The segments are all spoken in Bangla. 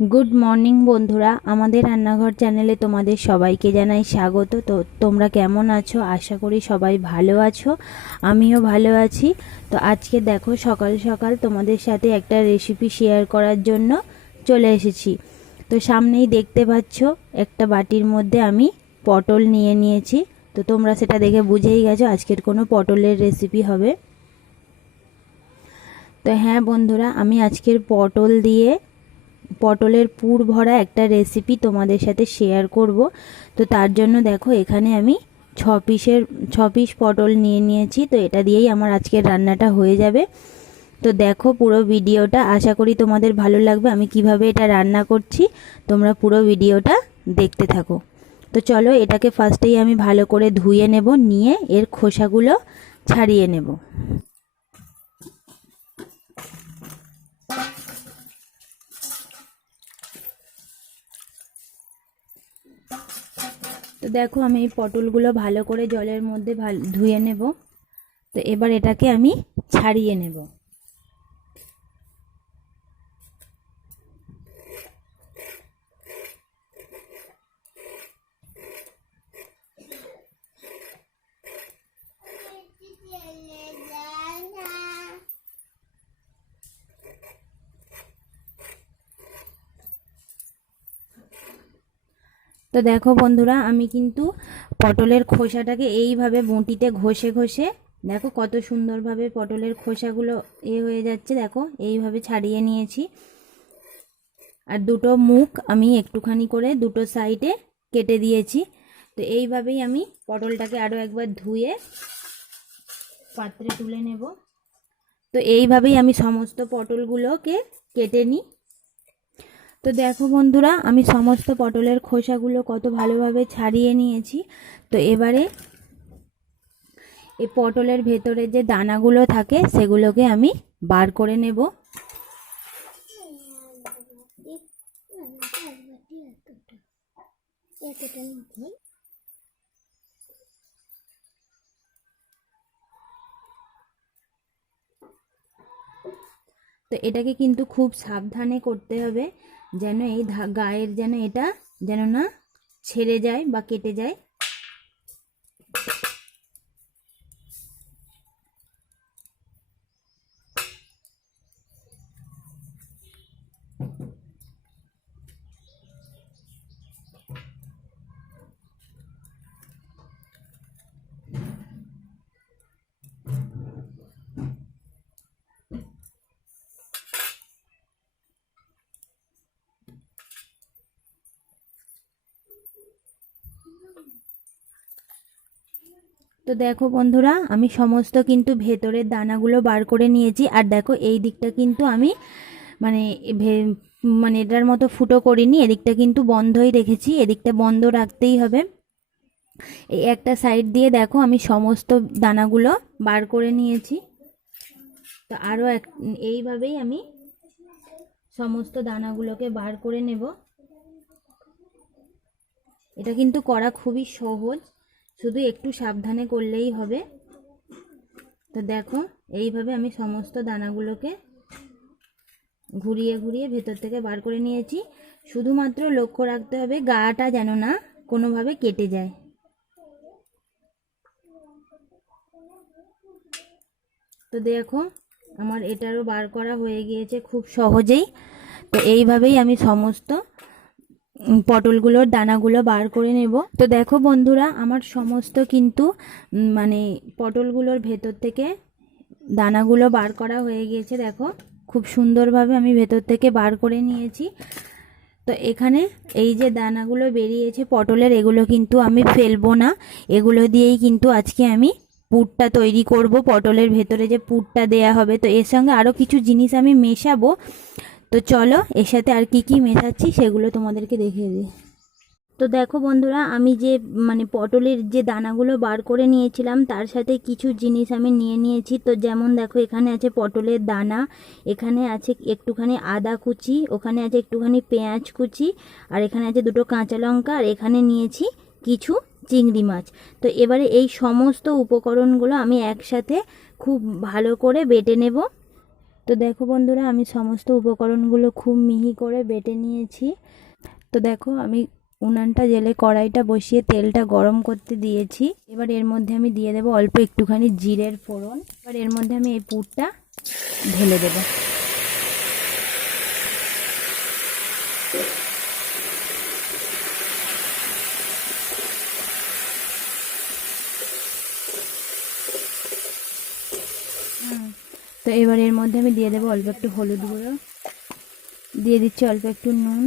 গুড মর্নিং বন্ধুরা, আমাদের রান্নাঘর চ্যানেলে তোমাদের সবাইকে জানাই স্বাগত। তো তোমরা কেমন আছো? আশা করি সবাই ভালো আছো, আমিও ভালো আছি। তো আজকে দেখো সকাল সকাল তোমাদের সাথে একটা রেসিপি শেয়ার করার জন্য চলে এসেছি। তো সামনেই দেখতে পাচ্ছ একটা বাটির মধ্যে আমি পটল নিয়ে নিয়েছি। তো তোমরা সেটা দেখে বুঝেই গেছো আজকের কোনো পটলের রেসিপি হবে। তো হ্যাঁ বন্ধুরা, আমি আজকের পটলের পুর ভরা একটা রেসিপি তোমাদের সাথে শেয়ার করব। তো তার জন্য দেখো এখানে আমি ছ পিস পটল নিয়ে নিয়েছি। তো এটা দিয়েই আমার আজকের রান্নাটা হয়ে যাবে। তো দেখো পুরো ভিডিওটা, আশা করি তোমাদের ভালো লাগবে। আমি কিভাবে এটা রান্না করছি তোমরা পুরো ভিডিওটা দেখতে থাকো। তো চলো, এটাকে ফার্স্টেই আমি ভালো করে ধুয়ে নেব, নিয়ে এর খোসাগুলো ছাড়িয়ে নেব। তো দেখো আমি এই পটলগুলো ভালো করে জলের মধ্যে ধুয়ে নেব। তো এবার এটাকে আমি ছাড়িয়ে নেব। তো দেখো বন্ধুরা, আমি কিন্তু পটলের খোসাটাকে এইভাবে বঁটিতে ঘষে ঘষে, দেখো কত সুন্দরভাবে পটলের খোসাগুলো হয়ে যাচ্ছে। দেখো এইভাবে ছাড়িয়ে নিয়েছি। আর দুটো মুখ আমি একটুখানি করে দুটো সাইডে কেটে দিয়েছি। তো এইভাবেই আমি পটলটাকে আরও একবার ধুয়ে পাত্রে তুলে নেব। তো এইভাবেই আমি সমস্ত পটলগুলোকে কেটে নিই। তো দেখো বন্ধুরা, আমি সমস্ত পটলের খোসাগুলো কত ভালোভাবে ছাড়িয়ে নিয়েছি। তো এবারে এই পটলের ভেতরে যে দানাগুলো থাকে সেগুলোকে আমি বার করে নেব। তো এটাকে কিন্তু খুব সাবধানে করতে হবে, যেন এই গায়ের যেন এটা যেন না ছেড়ে যায় বা কেটে যায়। তো দেখো বন্ধুরা, আমি সমস্ত কিন্তু ভেতরের দানাগুলো বার করে নিয়েছি। আর দেখো এই দিকটা কিন্তু আমি মানে মানে এটার মতো ফুটো করিনি, এদিকটা কিন্তু বন্ধই রেখেছি। এদিকটা বন্ধ রাখতেই হবে। এই একটা সাইড দিয়ে দেখো আমি সমস্ত দানাগুলো বার করে নিয়েছি। তো আরও এইভাবেই আমি সমস্ত দানাগুলোকে বার করে নেব। এটা কিন্তু করা খুবই সহজ, শুধু একটু সাবধানে করলেই হবে। তো দেখো এইভাবে আমি সমস্ত দানাগুলোকে ঘুরিয়ে ঘুরিয়ে ভেতর থেকে বার করে নিয়েছি। শুধুমাত্র লক্ষ্য রাখতে হবে গাটা যেন না কোনোভাবে কেটে যায়। তো দেখো আমার এটারও বার করা হয়ে গিয়েছে খুব সহজেই। তো এইভাবেই আমি সমস্ত পটলগুলোর দানাগুলো বার করে নেব। তো দেখো বন্ধুরা, আমার সমস্ত কিন্তু মানে পটলগুলোর ভেতর থেকে দানাগুলো বার করা হয়ে গিয়েছে। দেখো খুব সুন্দরভাবে আমি ভেতর থেকে বার করে নিয়েছি। তো এখানে এই যে দানাগুলো বেরিয়েছে পটলের, এগুলো কিন্তু আমি ফেলবো না। এগুলো দিয়েই কিন্তু আজকে আমি পুরটা তৈরি করব। পটলের ভেতরে যে পুরটা দেয়া হবে, তো এর সঙ্গে আরও কিছু জিনিস আমি মেশাবো। তো চলো এর সাথে আর কি কি মেশাচ্ছি সেগুলো তোমাদেরকে দেখিয়ে দিই। তো দেখো বন্ধুরা, আমি যে পটলের যে দানাগুলো বার করে নিয়েছিলাম তার সাথে কিছু জিনিস আমি নিয়ে নিয়েছি। তো যেমন দেখো এখানে আছে পটলের দানা, এখানে আছে একটুখানি আদা কুচি, ওখানে আছে একটুখানি পেঁয়াজ কুচি, আর এখানে আছে দুটো কাঁচা লঙ্কা, আর এখানে নিয়েছি কিছু চিংড়ি মাছ। তো এবারে এই সমস্ত উপকরণগুলো আমি একসাথে খুব ভালো করে বেটে নেব। তো দেখো বন্ধুরা, আমি সমস্ত উপকরণগুলো খুব মিহি করে বেটে নিয়েছি। তো দেখো, আমি উনানটা জেলে কড়াইটা বসিয়ে তেলটা গরম করতে দিয়েছি। এবার এর মধ্যে আমি দিয়ে দেবো অল্প একটুখানি জিরের ফোড়ন। এবার এর মধ্যে আমি এই পুরটা ঢেলে দেবো। তো এবার এর মধ্যে আমি দিয়ে দেবো অল্প একটু হলুদ গুঁড়ো, দিয়ে দিচ্ছি অল্প একটু নুন।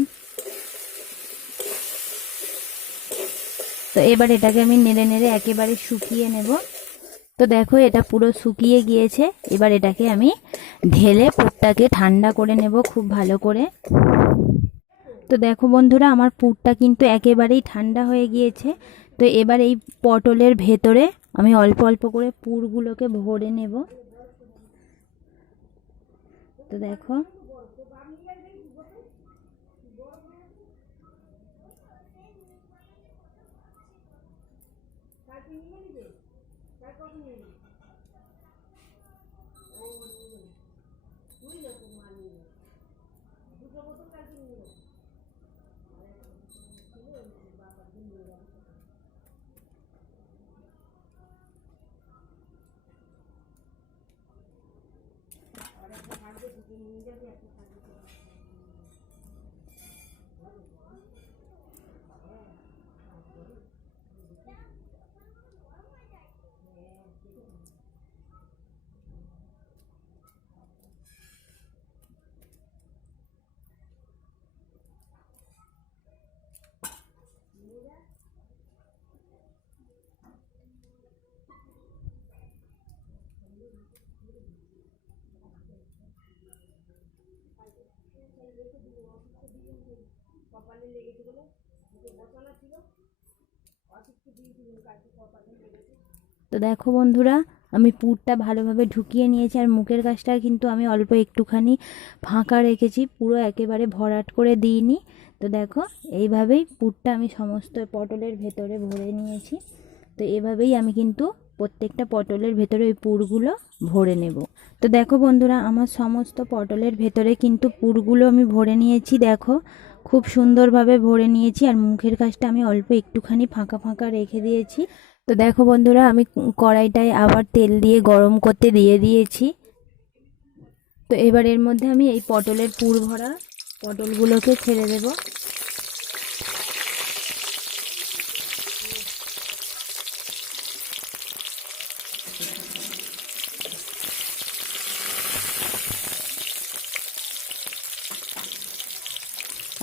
তো এবার এটাকে আমি নেড়ে নেড়ে একেবারে শুকিয়ে নেব। তো দেখো, এটা পুরো শুকিয়ে গিয়েছে। এবার এটাকে আমি ঢেলে পুরটাকে ঠান্ডা করে নেব খুব ভালো করে। তো দেখো বন্ধুরা, আমার পুরটা কিন্তু একেবারেই ঠান্ডা হয়ে গিয়েছে। তো এবার এই পটলের ভেতরে আমি অল্প অল্প করে পুরগুলোকে ভরে নেব। তো দেখো, তো দেখো বন্ধুরা, আমি পুরটা ভালোভাবে ঢুকিয়ে নিয়েছি। আর মুখের কাছটা কিন্তু আমি অল্প একটুখানি ফাঁকা রেখেছি, পুরো একেবারে ভরাট করে দিইনি। তো দেখো, এইভাবেই পুরটা আমি সমস্ত পটলের ভেতরে ভরে নিয়েছি। তো এভাবেই আমি কিন্তু প্রত্যেকটা পটলের ভেতরে ওই পুরগুলো ভরে নেব। তো দেখো বন্ধুরা, আমার সমস্ত পটলের ভেতরে কিন্তু পুরগুলো আমি ভরে নিয়েছি। দেখো, খুব সুন্দরভাবে ভরে নিয়েছি। আর মুখের কাছটা আমি অল্প একটুখানি ফাঁকা ফাঁকা রেখে দিয়েছি। তো দেখো বন্ধুরা, আমি কড়াইটায় আবার তেল দিয়ে গরম করতে দিয়ে দিয়েছি। তো এবার এর মধ্যে আমি এই পটলের পুর ভরা পটলগুলোকে ছেড়ে দেব।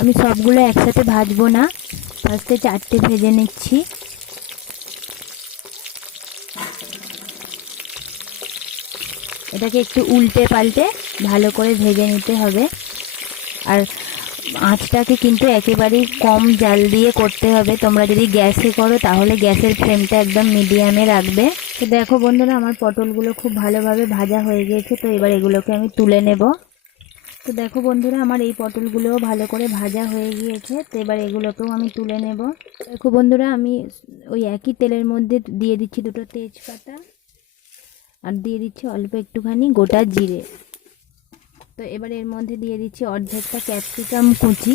আমি সবগুলো একসাথে ভাজবো না, ফার্স্টে 4টে ভেজে নিচ্ছি। এটাকে একটু উল্টে পাল্টে ভালো করে ভেজে নিতে হবে। আর আঁচটাকে কিন্তু একেবারেই কম জাল দিয়ে করতে হবে। তোমরা যদি গ্যাসে করো তাহলে গ্যাসের ফ্লেমটা একদম মিডিয়ামে রাখবে। তো দেখো বন্ধুরা, আমার পটলগুলো খুব ভালোভাবে ভাজা হয়ে গিয়েছে। তো এবার এগুলোকে আমি তুলে নেব। তো দেখো বন্ধুরা, আমার এই পটলগুলোও ভালো করে ভাজা হয়ে গিয়েছে। তো এবার এগুলোকেও আমি তুলে নেব। দেখো বন্ধুরা, আমি ওই একই তেলের মধ্যে দিয়ে দিচ্ছি 2টো তেজপাতা, আর দিয়ে দিচ্ছি অল্প একটুখানি গোটা জিরে। তো এবার এর মধ্যে দিয়ে দিচ্ছি অর্ধেকটা ক্যাপসিকাম কুচি,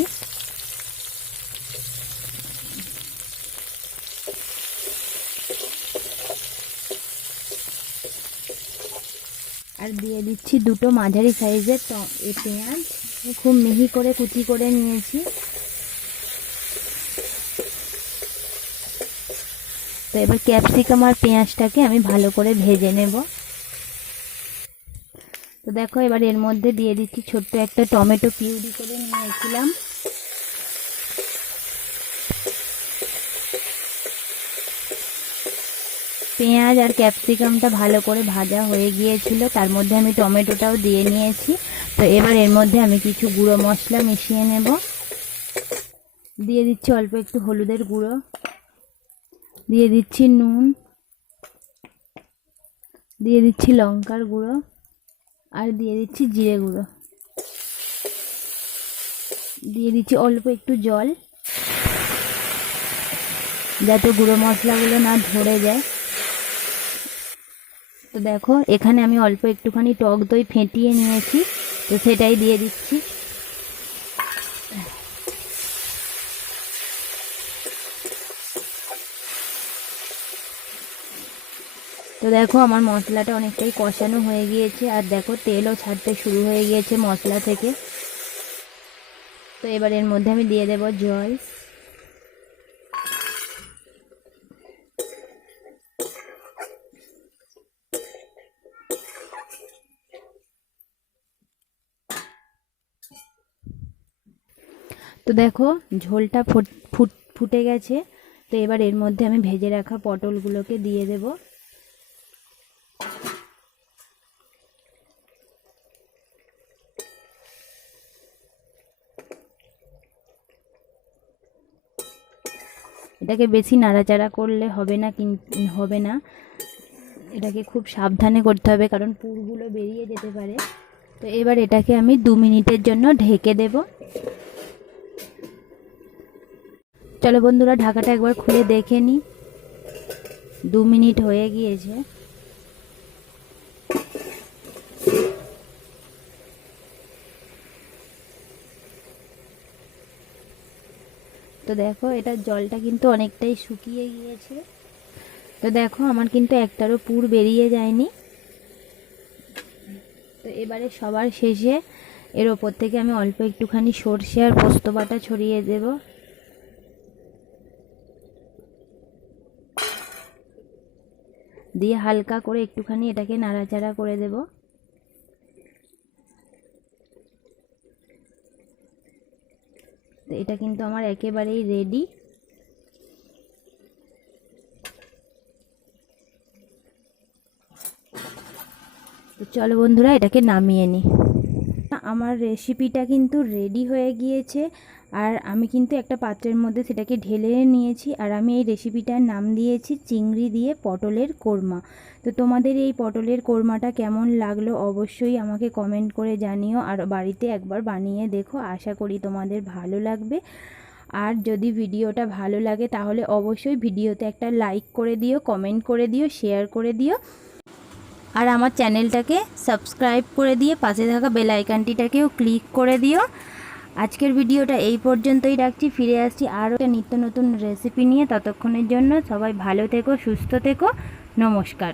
আর দিয়ে দিচ্ছি 2টো মাঝারি সাইজের পেঁয়াজ, খুব মিহি করে কুচি করে নিয়েছি। তো এবার ক্যাপসিকাম আর পেঁয়াজটাকে আমি ভালো করে ভেজে নেব। তো দেখো, এবার এর মধ্যে দিয়ে দিচ্ছি ছোট্ট একটা টমেটো পিউরি করে নিয়েছিলাম। পেঁয়াজ আর ক্যাপসিকামটা ভালো করে ভাজা হয়ে গিয়েছিল, তার মধ্যে আমি টমেটোটাও দিয়ে নিয়েছি। তো এবার এর মধ্যে আমি কিছু গুঁড়ো মশলা মিশিয়ে নেব। দিয়ে দিচ্ছি অল্প একটু হলুদের গুঁড়ো, দিয়ে দিচ্ছি নুন, দিয়ে দিচ্ছি লঙ্কার গুঁড়ো, আর দিয়ে দিচ্ছি জিরে গুঁড়ো, দিয়ে দিচ্ছি অল্প একটু জল, যাতে গুঁড়ো মশলাগুলো না ধরে যায়। তো তো দেখো এখানে আমি অল্প একটুখানি টক দই ফেটিয়ে নিয়েছি, তো সেটাই দিয়ে দিচ্ছি। তো দেখো আমার মশলাটা অনেকটাই কষানো হয়ে গিয়েছে, আর দেখো তেলও ছাড়তে শুরু হয়ে গিয়েছে মশলা থেকে। তো এবার এর মধ্যে আমি দিয়ে দেব জল। তো দেখো ঝোলটা ফুটে গেছে। তো এবার এর মধ্যে আমি ভেজে রাখা পটলগুলোকে দিয়ে দেব। এটাকে বেশি নাড়াচাড়া করলে হবে না, এটাকে খুব সাবধানে করতে হবে, কারণ পুরগুলো বেরিয়ে যেতে পারে। তো এবার এটাকে আমি 2 মিনিটের জন্য ঢেকে দেব। চলো বন্ধুরা, ঢাকাটা একবার খুলে দেখে নিই। 2 মিনিট হয়ে গিয়েছে। তো দেখো এটার জলটা কিন্তু অনেকটাই শুকিয়ে গিয়েছে। তো দেখো আমার কিন্তু একটারও পুর বেরিয়ে যায়নি। তো এবারে সবার শেষে এর ওপর থেকে আমি অল্প একটুখানি সর্ষে আর পোস্ত বাটা ছড়িয়ে দেব। দিয়ে হালকা করে একটুখানি এটাকে নাড়াচাড়া করে দেব। তো এটা কিন্তু আমার একেবারেই রেডি। তো চলো বন্ধুরা, এটাকে নামিয়ে নিই। আমার রেসিপিটা কিন্তু রেডি হয়ে গিয়েছে, আর আমি কিন্তু একটা পাত্রের মধ্যে সেটাকে ঢেলে নিয়েছি। আর আমি এই রেসিপিটার নাম দিয়েছি চিংড়ি দিয়ে পটলের কোরমা। তো তোমাদের এই পটলের কোরমাটা কেমন লাগলো অবশ্যই আমাকে কমেন্ট করে জানিও, আর বাড়িতে একবার বানিয়ে দেখো, আশা করি তোমাদের ভালো লাগবে। আর যদি ভিডিওটা ভালো লাগে তাহলে অবশ্যই ভিডিওতে একটা লাইক করে দিও, কমেন্ট করে দিও, শেয়ার করে দিও, আর আমার চ্যানেলটাকে সাবস্ক্রাইব করে দিয়ে পাশে থাকা বেল আইকনটিটাকেও ক্লিক করে দিও। আজকের ভিডিওটা এই পর্যন্তই রাখছি, ফিরে আসছি আরও একটা নিত্য নতুন রেসিপি নিয়ে। ততক্ষণের জন্য সবাই ভালো থেকো, সুস্থ থেকো, নমস্কার।